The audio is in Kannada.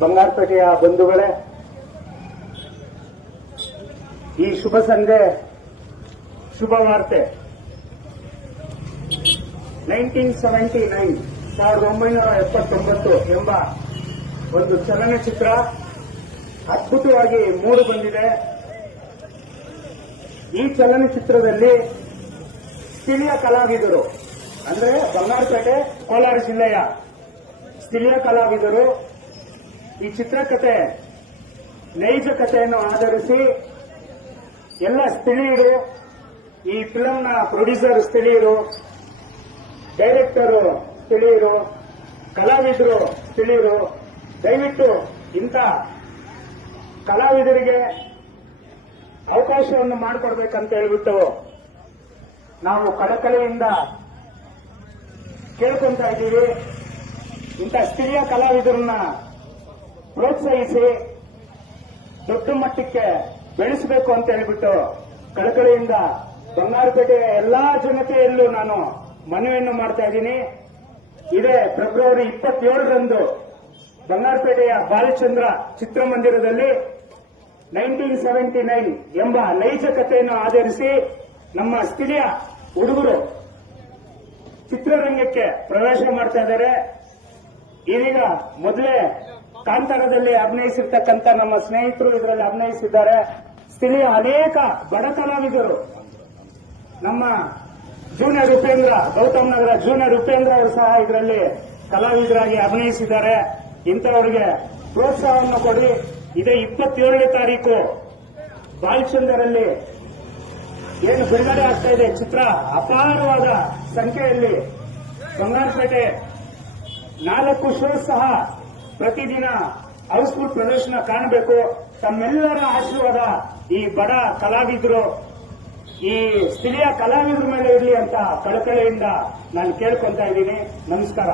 ಬಂಗಾರಪೇಟೆಯ ಬಂಧುಗಳೇ, ಈ ಶುಭ ಸಂಧೆ ಶುಭ ವಾರ್ತೆ. 1979 ಎಂಬ ಒಂದು ಚಲನಚಿತ್ರ ಅದ್ಭುತವಾಗಿ ಮೂಡಿ ಬಂದಿದೆ. ಈ ಚಲನಚಿತ್ರದಲ್ಲಿ ಸ್ಥಳೀಯ ಕಲಾವಿದರು ಅಂದ್ರೆ ಬಂಗಾರಪೇಟೆ ಕೋಲಾರ ಜಿಲ್ಲೆಯ ಸ್ಥಳೀಯ ಕಲಾವಿದರು ಈ ಚಿತ್ರಕಥೆ ನೈಜ ಕಥೆಯನ್ನು ಆಧರಿಸಿ ಎಲ್ಲ ಸ್ಥಳೀಯರು, ಈ ಫಿಲಂನ ಪ್ರೊಡ್ಯೂಸರ್ ಸ್ಥಳೀಯರು, ಡೈರೆಕ್ಟರು ಸ್ಥಳೀಯರು, ಕಲಾವಿದರು ಸ್ಥಳೀಯರು. ದಯವಿಟ್ಟು ಇಂಥ ಕಲಾವಿದರಿಗೆ ಅವಕಾಶವನ್ನು ಮಾಡಿಕೊಡ್ಬೇಕಂತ ಹೇಳ್ಬಿಟ್ಟು ನಾವು ಕಳಕಳಿಯಿಂದ ಕೇಳ್ಕೊಂತ ಇದ್ದೀವಿ. ಇಂಥ ಸ್ಥಳೀಯ ಕಲಾವಿದರನ್ನ ಪ್ರೋತ್ಸಾಹಿಸಿ ದೊಡ್ಡ ಮಟ್ಟಕ್ಕೆ ಬೆಳೆಸಬೇಕು ಅಂತ ಹೇಳ್ಬಿಟ್ಟು ಕಳಕಳಿಯಿಂದ ಬಂಗಾರಪೇಟೆಯ ಎಲ್ಲಾ ಜನತೆಯಲ್ಲೂ ನಾನು ಮನವಿಯನ್ನು ಮಾಡ್ತಾ ಇದ್ದೀನಿ. ಇದೇ ಫೆಬ್ರವರಿ 27ರಂದು ಬಂಗಾರಪೇಟೆಯ ಬಾಲಚಂದ್ರ ಚಿತ್ರಮಂದಿರದಲ್ಲಿ 1979 ಎಂಬ ನೈಜ ಕಥೆಯನ್ನು ಆಧರಿಸಿ ನಮ್ಮ ಸ್ಥಳೀಯ ಹುಡುಗರು ಚಿತ್ರರಂಗಕ್ಕೆ ಪ್ರವೇಶ ಮಾಡ್ತಾ ಇದ್ದಾರೆ. ಇದೀಗ ಮೊದಲೇ ಕಾಂತಾರದಲ್ಲಿ ಅಭಿನಯಿಸಿರ್ತಕ್ಕಂಥ ನಮ್ಮ ಸ್ನೇಹಿತರು ಇದರಲ್ಲಿ ಅಭಿನಯಿಸಿದ್ದಾರೆ. ಸ್ಥಳೀಯ ಅನೇಕ ಬಡ ಕಲಾವಿದರು, ನಮ್ಮ ಜೂನಿಯರ್ ಉಪೇಂದ್ರ, ಗೌತಮ್ ನಗರ ಜೂನಿಯರ್ ಉಪೇಂದ್ರ ಅವರು ಸಹ ಇದರಲ್ಲಿ ಕಲಾವಿದರಾಗಿ ಅಭಿನಯಿಸಿದ್ದಾರೆ. ಇಂಥವರಿಗೆ ಪ್ರೋತ್ಸಾಹವನ್ನು ಕೊಡಿ. ಇದೇ 27ನೇ ತಾರೀಕು ಬಾಲಚಂದರಲ್ಲಿ ಏನು ಬಿಡುಗಡೆ ಆಗ್ತಾ ಇದೆ ಚಿತ್ರ, ಅಪಾರವಾದ ಸಂಖ್ಯೆಯಲ್ಲಿ ಬಂಗಾರಪೇಟೆ 4 ಶೋ ಸಹ ಪ್ರತಿದಿನ ಹೌಸ್ಫುಲ್ ಪ್ರದರ್ಶನ ಕಾಣಬೇಕು. ತಮ್ಮೆಲ್ಲರ ಆಶೀರ್ವಾದ ಈ ಬಡ ಕಲಾವಿದರು, ಈ ಸ್ಥಳೀಯ ಕಲಾವಿದರ ಮೇಲೆ ಇರಲಿ ಅಂತ ಕಳಕಳಿಯಿಂದ ನಾನು ಕೇಳ್ಕೊಂತ ಇದ್ದೀನಿ. ನಮಸ್ಕಾರ.